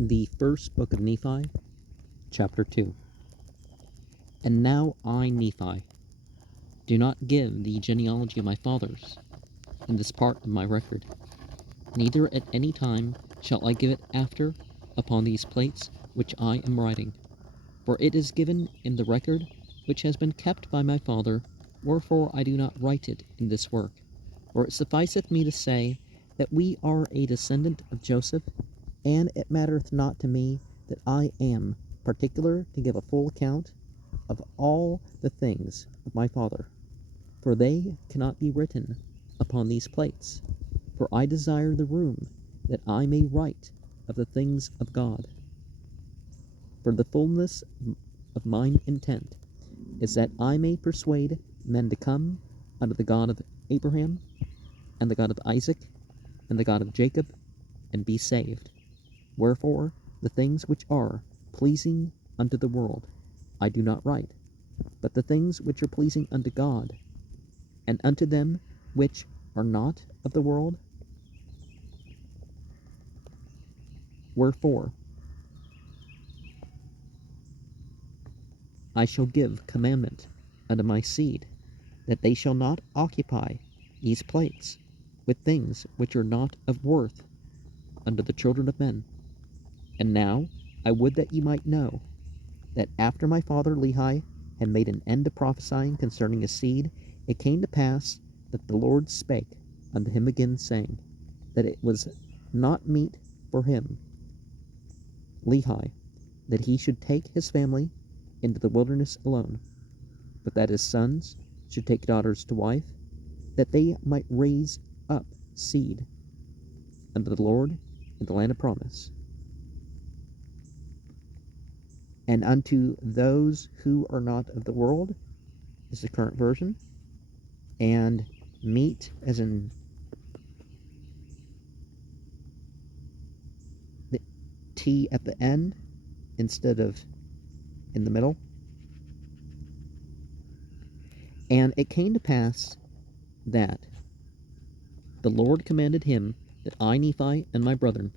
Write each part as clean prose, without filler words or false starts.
The first book of Nephi, chapter 2. And now I, Nephi, do not give the genealogy of my fathers in this part of my record, neither at any time shall I give it after upon these plates which I am writing. For it is given in the record which has been kept by my father, wherefore I do not write it in this work. For it sufficeth me to say that we are a descendant of Joseph, and it mattereth not to me that I am particular to give a full account of all the things of my father, for they cannot be written upon these plates. For I desire the room that I may write of the things of God. For the fullness of mine intent is that I may persuade men to come unto the God of Abraham, and the God of Isaac, and the God of Jacob, and be saved. Wherefore the things which are pleasing unto the world I do not write, but the things which are pleasing unto God, and unto them which are not of the world. Wherefore I shall give commandment unto my seed, that they shall not occupy these plates with things which are not of worth unto the children of men. And now I would that ye might know that after my father Lehi had made an end of prophesying concerning his seed, it came to pass that the Lord spake unto him again, saying, that it was not meet for him, Lehi, that he should take his family into the wilderness alone, but that his sons should take daughters to wife, that they might raise up seed unto the Lord in the land of promise. And unto those who are not of the world is the current version, and meet as in the T at the end instead of in the middle. And it came to pass that the Lord commanded him that I, Nephi, and my brethren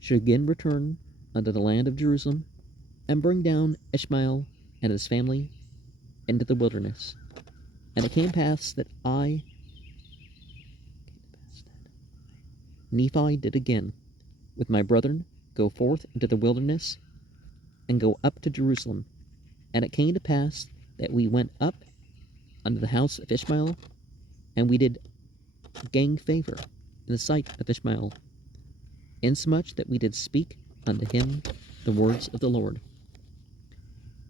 should again return unto the land of Jerusalem, and bring down Ishmael and his family into the wilderness. And it came to pass that I, Nephi, did again with my brethren go forth into the wilderness, and go up to Jerusalem. And it came to pass that we went up unto the house of Ishmael, and we did gain favor in the sight of Ishmael, insomuch that we did speak unto him the words of the Lord.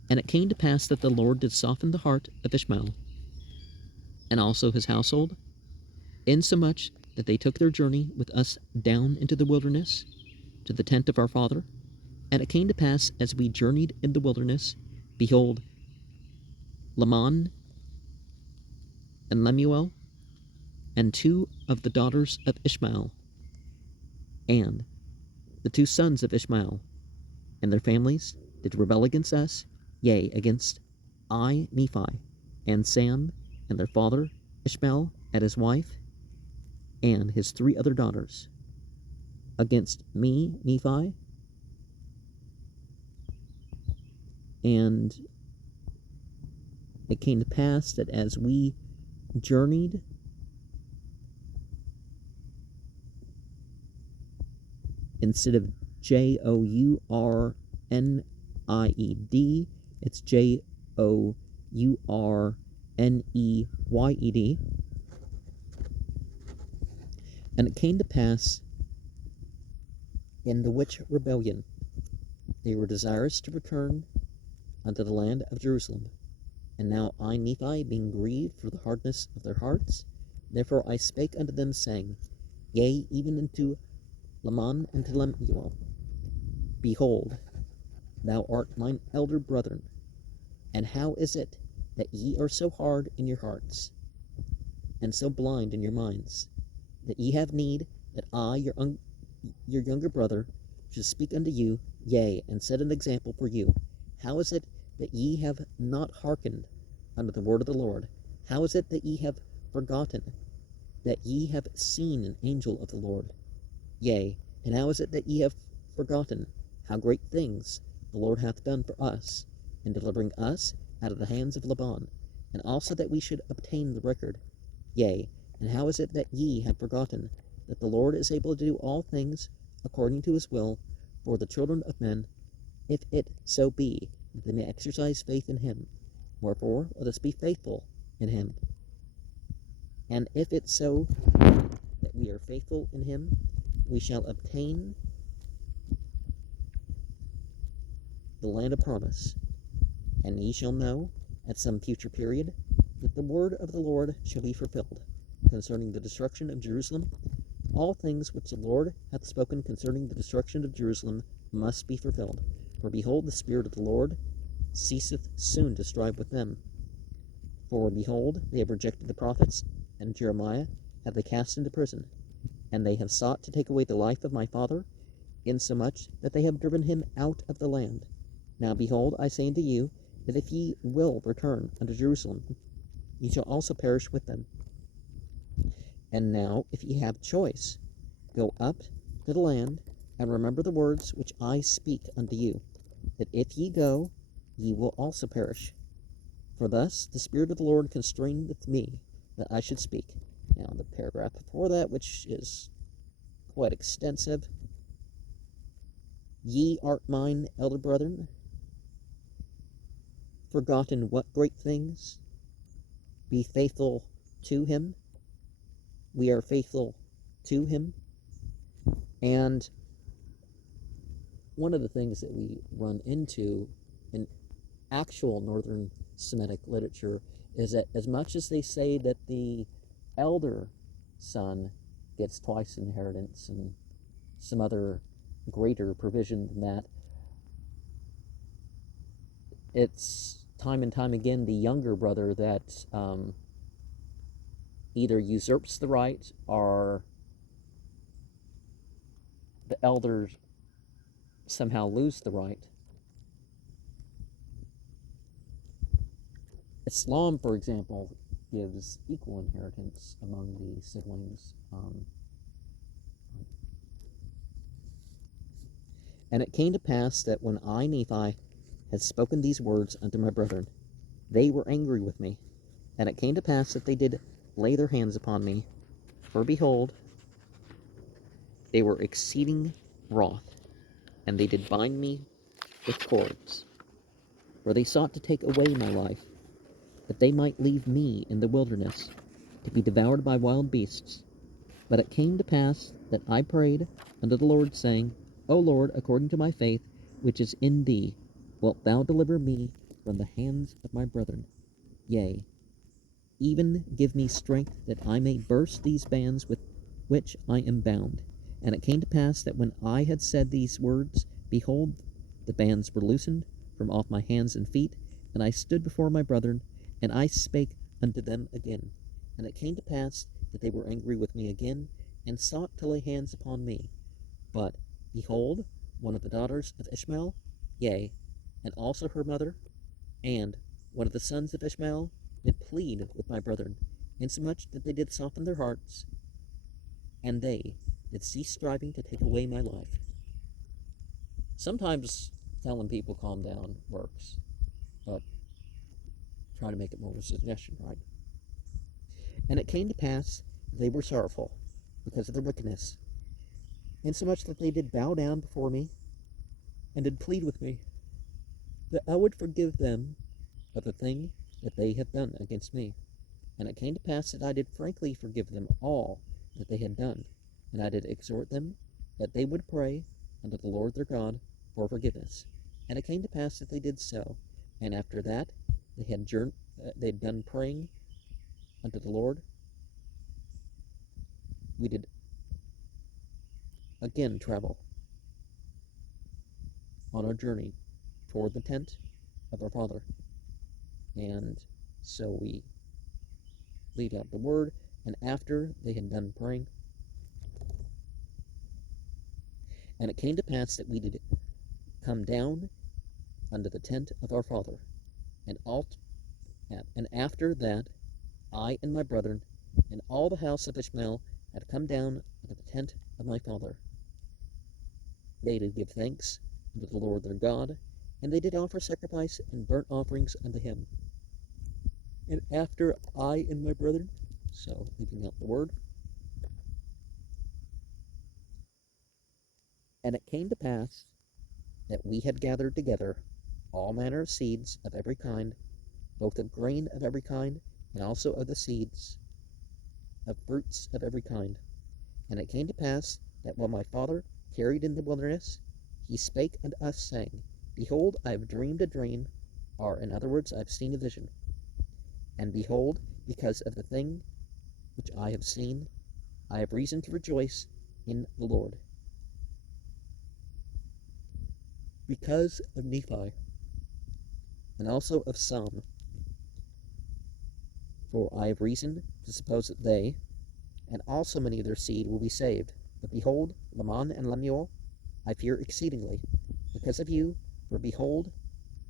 And it came to pass that the Lord did soften the heart of Ishmael, and also his household, insomuch that they took their journey with us down into the wilderness, to the tent of our father. And it came to pass, as we journeyed in the wilderness, behold, Laman and Lemuel, and two of the daughters of Ishmael, and the two sons of Ishmael, and their families, did rebel against us, yea, against I, Nephi, and Sam, and their father, Ishmael, and his wife, and his three other daughters, against me, Nephi, and it came to pass that as we journeyed instead of Journnied, it's Journeyed. And it came to pass in the which rebellion they were desirous to return unto the land of Jerusalem. And now I, Nephi, being grieved for the hardness of their hearts, therefore I spake unto them, saying, yea, even unto Laman and to Lemuel, behold, thou art mine elder brethren, and how is it that ye are so hard in your hearts, and so blind in your minds, that ye have need that I, your younger brother, should speak unto you, yea, and set an example for you? How is it that ye have not hearkened unto the word of the Lord? How is it that ye have forgotten that ye have seen an angel of the Lord? Yea, and how is it that ye have forgotten how great things the Lord hath done for us, in delivering us out of the hands of Laban, and also that we should obtain the record. Yea, and how is it that ye have forgotten that the Lord is able to do all things according to his will for the children of men, if it so be that they may exercise faith in him? Wherefore let us be faithful in him. And if it so be that we are faithful in him, we shall obtain the land of promise. And ye shall know at some future period that the word of the Lord shall be fulfilled concerning the destruction of Jerusalem. All things which the Lord hath spoken concerning the destruction of Jerusalem must be fulfilled. For behold, the Spirit of the Lord ceaseth soon to strive with them. For behold, they have rejected the prophets, and Jeremiah have they cast into prison. And they have sought to take away the life of my father, insomuch that they have driven him out of the land. Now behold, I say unto you, that if ye will return unto Jerusalem, ye shall also perish with them. And now, if ye have choice, go up to the land, and remember the words which I speak unto you, that if ye go, ye will also perish. For thus the Spirit of the Lord constraineth me that I should speak. Now, the paragraph before that, which is quite extensive. Ye art mine elder brethren, forgotten what great things? Be faithful to him. We are faithful to him. And one of the things that we run into in actual Northern Semitic literature is that as much as they say that the elder son gets twice inheritance and some other greater provision than that, it's time and time again the younger brother that either usurps the right or the elders somehow lose the right. Islam, for example, gives equal inheritance among the siblings. And it came to pass that when I, Nephi, had spoken these words unto my brethren, they were angry with me. And it came to pass that they did lay their hands upon me. For behold, they were exceeding wroth, and they did bind me with cords. For they sought to take away my life, that they might leave me in the wilderness, to be devoured by wild beasts. But it came to pass that I prayed unto the Lord, saying, O Lord, according to my faith which is in thee, wilt thou deliver me from the hands of my brethren? Yea, even give me strength that I may burst these bands with which I am bound. And it came to pass that when I had said these words, behold, the bands were loosened from off my hands and feet, and I stood before my brethren, and I spake unto them again. And it came to pass that they were angry with me again, and sought to lay hands upon me. But, behold, one of the daughters of Ishmael, yea, and also her mother, and one of the sons of Ishmael, did plead with my brethren, insomuch that they did soften their hearts, and they did cease striving to take away my life. Sometimes telling people calm down works, but try to make it more of a suggestion, right? And it came to pass that they were sorrowful because of their wickedness, insomuch that they did bow down before me, and did plead with me, that I would forgive them of the thing that they had done against me. And it came to pass that I did frankly forgive them all that they had done, and I did exhort them that they would pray unto the Lord their God for forgiveness. And it came to pass that they did so, and after that they had done praying unto the Lord, we did again travel on our journey toward the tent of our father. And so we lead out the word, and after they had done praying, and it came to pass that we did come down unto the tent of our father, and after that I and my brethren and all the house of Ishmael had come down unto the tent of my father. They did give thanks unto the Lord their God, and they did offer sacrifice and burnt offerings unto him. And after I and my brethren, so leaving out the word, and it came to pass that we had gathered together all manner of seeds of every kind, both of grain of every kind, and also of the seeds of fruits of every kind. And it came to pass that when my father tarried in the wilderness, he spake unto us, saying, Behold, I have dreamed a dream, or in other words, I have seen a vision. And behold, because of the thing which I have seen, I have reason to rejoice in the Lord. Because of Nephi, and also of some, for I have reason to suppose that they, and also many of their seed, will be saved. But behold, Laman and Lemuel, I fear exceedingly, because of you, for behold,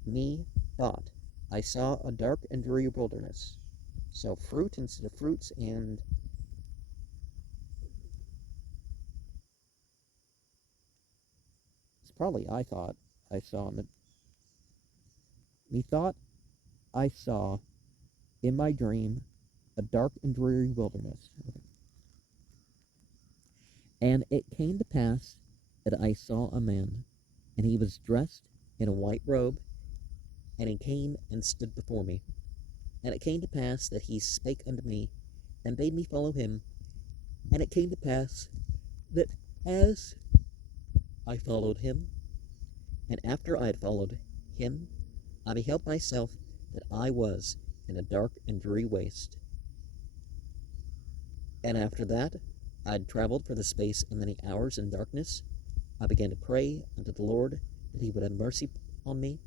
me thought, I saw a dark and dreary wilderness. So fruit instead of fruits, and it's probably I thought I saw in the methought I saw in my dream a dark and dreary wilderness. And it came to pass that I saw a man, and he was dressed in a white robe, and he came and stood before me. And it came to pass that he spake unto me, and bade me follow him. And it came to pass that as I followed him, and after I had followed him, I beheld myself that I was in a dark and dreary waste. And after that I had travelled for the space of many hours in darkness, I began to pray unto the Lord that he would have mercy on me,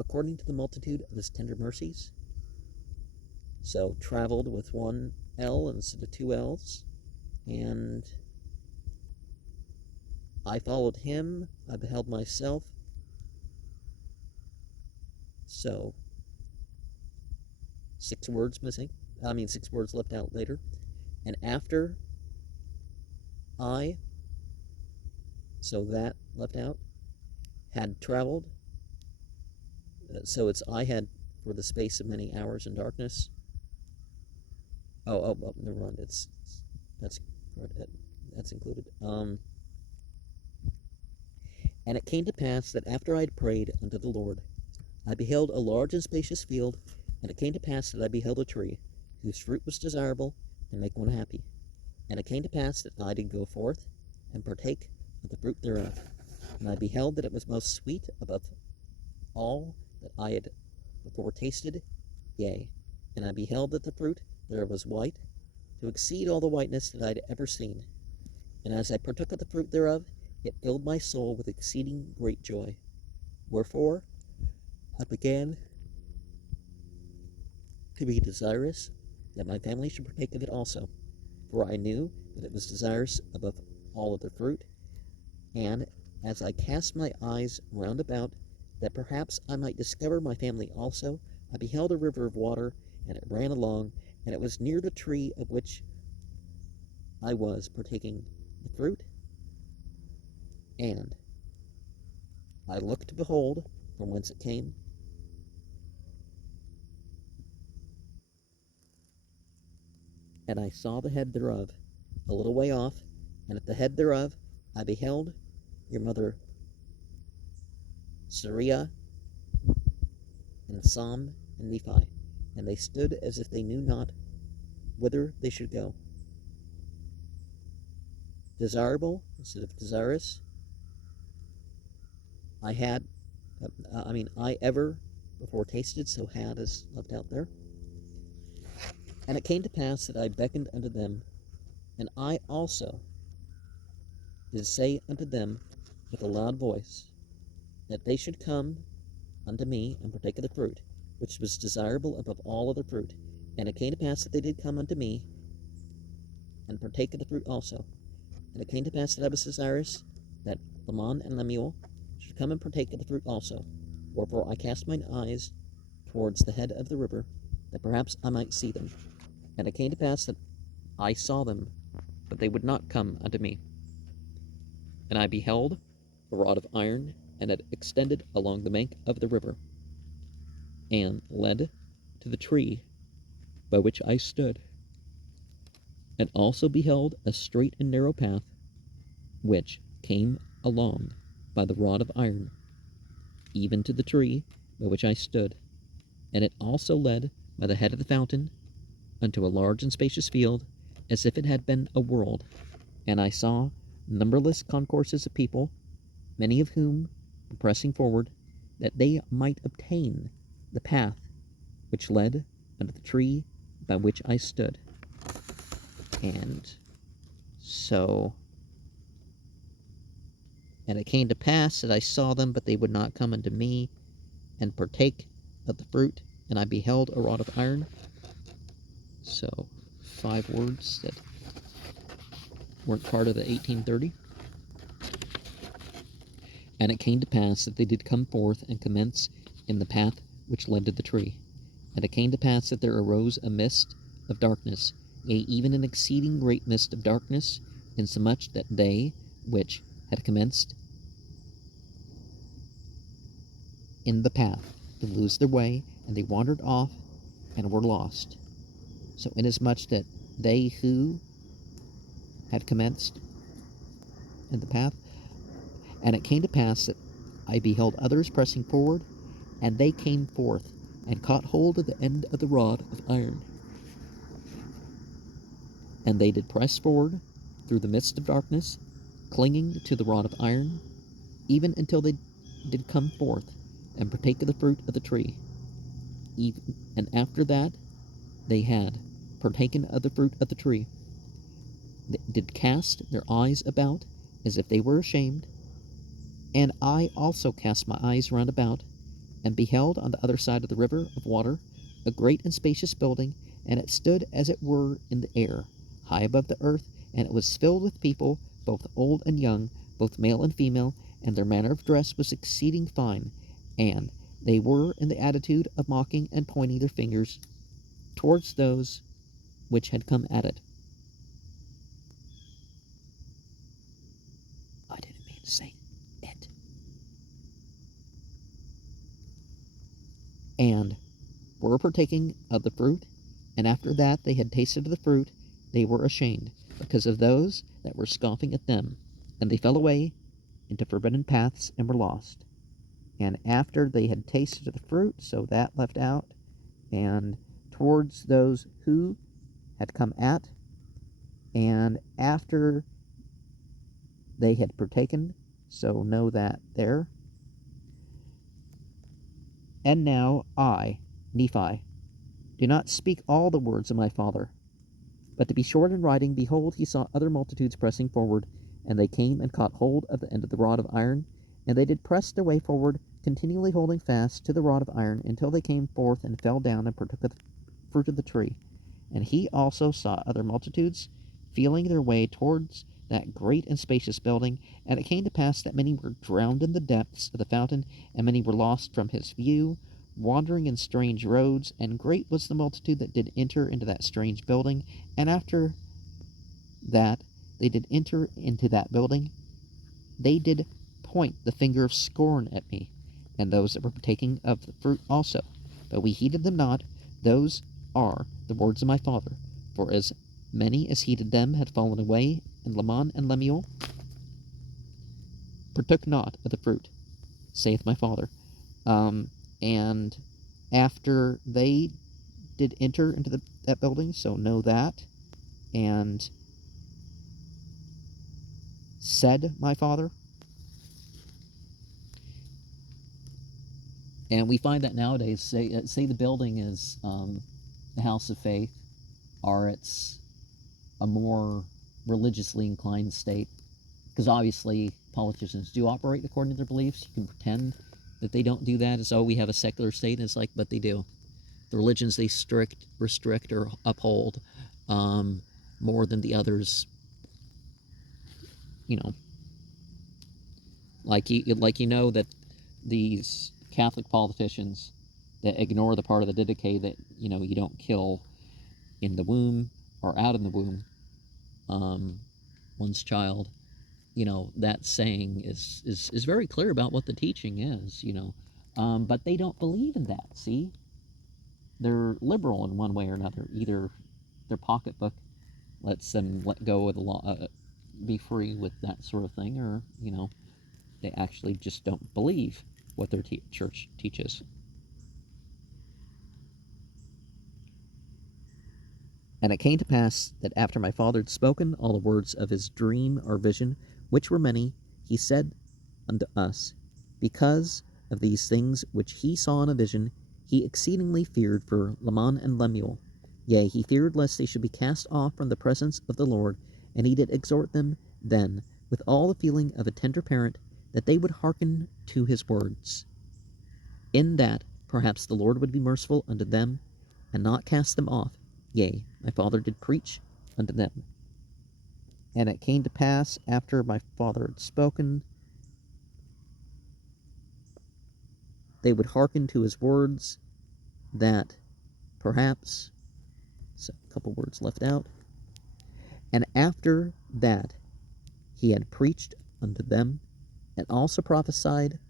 according to the multitude of his tender mercies. So travelled with one L instead of two L's, and I followed him, I beheld myself. So 6 words missing. 6 words left out later. And after I, so that left out, had traveled. So it's I had for the space of many hours in darkness. Oh, never mind. That's included. And it came to pass that after I had prayed unto the Lord, I beheld a large and spacious field, and it came to pass that I beheld a tree, whose fruit was desirable, and make one happy. And it came to pass that I did go forth, and partake of the fruit thereof. And I beheld that it was most sweet above all that I had before tasted, yea, and I beheld that the fruit thereof was white, to exceed all the whiteness that I had ever seen. And as I partook of the fruit thereof, it filled my soul with exceeding great joy. Wherefore I began to be desirous that my family should partake of it also, for I knew that it was desirous above all other fruit. And as I cast my eyes round about, that perhaps I might discover my family also, I beheld a river of water, and it ran along, and it was near the tree of which I was partaking the fruit. And I looked to behold from whence it came, and I saw the head thereof a little way off, and at the head thereof I beheld your mother Sariah, and Sam, and Nephi, and they stood as if they knew not whither they should go. Desirable instead of desirous. I ever before tasted, so had is left out there. And it came to pass that I beckoned unto them, and I also did say unto them with a loud voice, that they should come unto me and partake of the fruit, which was desirable above all other fruit. And it came to pass that they did come unto me and partake of the fruit also. And it came to pass that I was desirous that Laman and Lemuel should come and partake of the fruit also. Wherefore I cast mine eyes towards the head of the river, that perhaps I might see them. And it came to pass that I saw them, but they would not come unto me. And I beheld a rod of iron and it extended along the bank of the river, and led to the tree by which I stood, and also beheld a straight and narrow path, which came along by the rod of iron, even to the tree by which I stood, and it also led by the head of the fountain unto a large and spacious field, as if it had been a world. And I saw numberless concourses of people, many of whom were pressing forward, that they might obtain the path which led unto the tree by which I stood. And it came to pass that I saw them, but they would not come unto me and partake of the fruit, and I beheld a rod of iron. So 5 words that weren't part of the 1830. And it came to pass that they did come forth and commence in the path which led to the tree. And it came to pass that there arose a mist of darkness, yea, even an exceeding great mist of darkness, insomuch that they which had commenced in the path did lose their way, and they wandered off and were lost. So inasmuch that they who had commenced in the path, and it came to pass that I beheld others pressing forward, and they came forth and caught hold of the end of the rod of iron. And they did press forward through the midst of darkness, clinging to the rod of iron, even until they did come forth and partake of the fruit of the tree. And after that they had partaken of the fruit of the tree, they did cast their eyes about as if they were ashamed. And I also cast my eyes round about, and beheld on the other side of the river of water a great and spacious building, and it stood as it were in the air, high above the earth, and it was filled with people, both old and young, both male and female, and their manner of dress was exceeding fine, and they were in the attitude of mocking and pointing their fingers towards those which had come at it. I didn't mean to say it. And were partaking of the fruit, and after that they had tasted of the fruit, they were ashamed, because of those that were scoffing at them, and they fell away into forbidden paths and were lost. And after they had tasted of the fruit, so that left out, and towards those who had come at, and after they had partaken, so know that there. And now I, Nephi, do not speak all the words of my father, but to be short in writing, behold, he saw other multitudes pressing forward, and they came and caught hold of the end of the rod of iron, and they did press their way forward, continually holding fast to the rod of iron, until they came forth and fell down and partook of the fruit of the tree. And he also saw other multitudes feeling their way towards that great and spacious building, and it came to pass that many were drowned in the depths of the fountain, and many were lost from his view, wandering in strange roads, and great was the multitude that did enter into that strange building. And after that they did enter into that building, they did point the finger of scorn at me, and those that were partaking of the fruit also. But we heeded them not. Those are the words of my father. For as many as heeded them had fallen away, and Laman and Lemuel partook not of the fruit, saith my father. And after they did enter into that building, so know that, and said my father. And we find that nowadays, say the building is the house of faith, or it's a more religiously inclined state, because obviously politicians do operate according to their beliefs. You can pretend that they don't do that, as though we have a secular state, and it's like, but they do. The religions they restrict or uphold more than the others, you know. Like you know that these Catholic politicians that ignore the part of the didache that, you know, you don't kill in the womb or out in the womb one's child, that saying is very clear about what the teaching is, but they don't believe in that. See, they're liberal in one way or another. Either their pocketbook lets them let go of the law, be free with that sort of thing, or they actually just don't believe what their church teaches. And it came to pass that after my father had spoken all the words of his dream or vision, which were many, he said unto us, because of these things which he saw in a vision, he exceedingly feared for Laman and Lemuel. Yea, he feared lest they should be cast off from the presence of the Lord, and he did exhort them then, with all the feeling of a tender parent, that they would hearken to his words, in that perhaps the Lord would be merciful unto them, and not cast them off. Yea, my father did preach unto them. And it came to pass, after my father had spoken, they would hearken to his words, that perhaps, so a couple words left out, and after that he had preached unto them, and also prophesied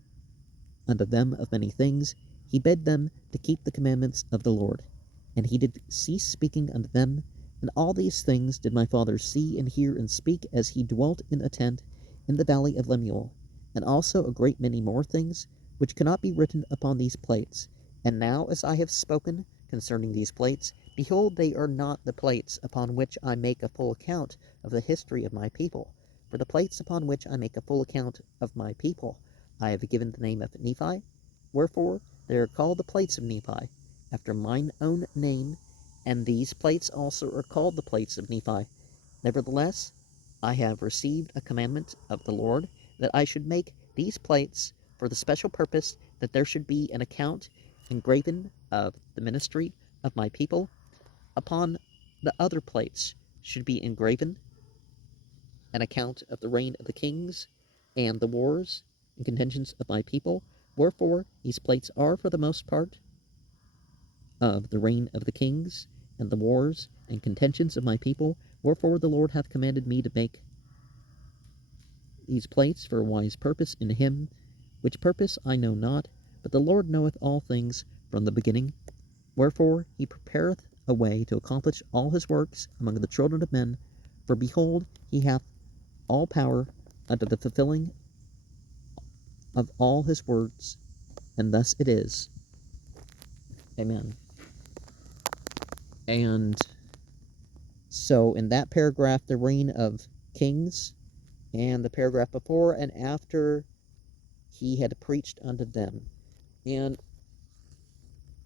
unto them of many things, he bade them to keep the commandments of the Lord. And he did cease speaking unto them, and all these things did my father see and hear and speak as he dwelt in a tent in the valley of Lemuel, and also a great many more things, which cannot be written upon these plates. And now as I have spoken concerning these plates, behold, they are not the plates upon which I make a full account of the history of my people. For the plates upon which I make a full account of my people I have given the name of Nephi, wherefore they are called the plates of Nephi, after mine own name, and these plates also are called the plates of Nephi. Nevertheless, I have received a commandment of the Lord that I should make these plates for the special purpose that there should be an account engraven of the ministry of my people. Upon the other plates should be engraven an account of the reign of the kings and the wars and contentions of my people. Wherefore these plates are for the most part of the reign of the kings and the wars and contentions of my people. Wherefore the Lord hath commanded me to make these plates for a wise purpose in him, which purpose I know not, but the Lord knoweth all things from the beginning. Wherefore he prepareth a way to accomplish all his works among the children of men. For behold, he hath all power unto the fulfilling of all his words, and thus it is. Amen. And so in that paragraph, the reign of kings, and the paragraph before and after, he had preached unto them. And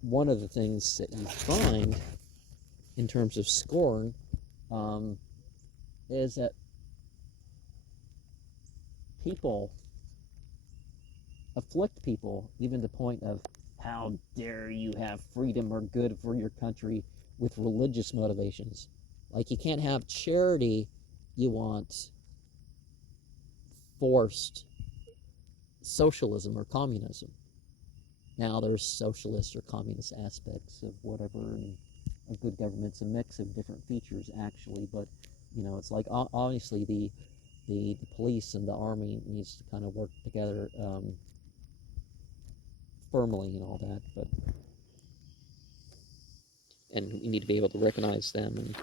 one of the things that you find in terms of scorn is that people afflict people even to the point of, how dare you have freedom or good for your country, with religious motivations. Like, you can't have charity, you want forced socialism or communism. Now, there's socialist or communist aspects of whatever, and a good government's a mix of different features, actually, but it's like, obviously the police and the army needs to kind of work together firmly and all that, and we need to be able to recognize them and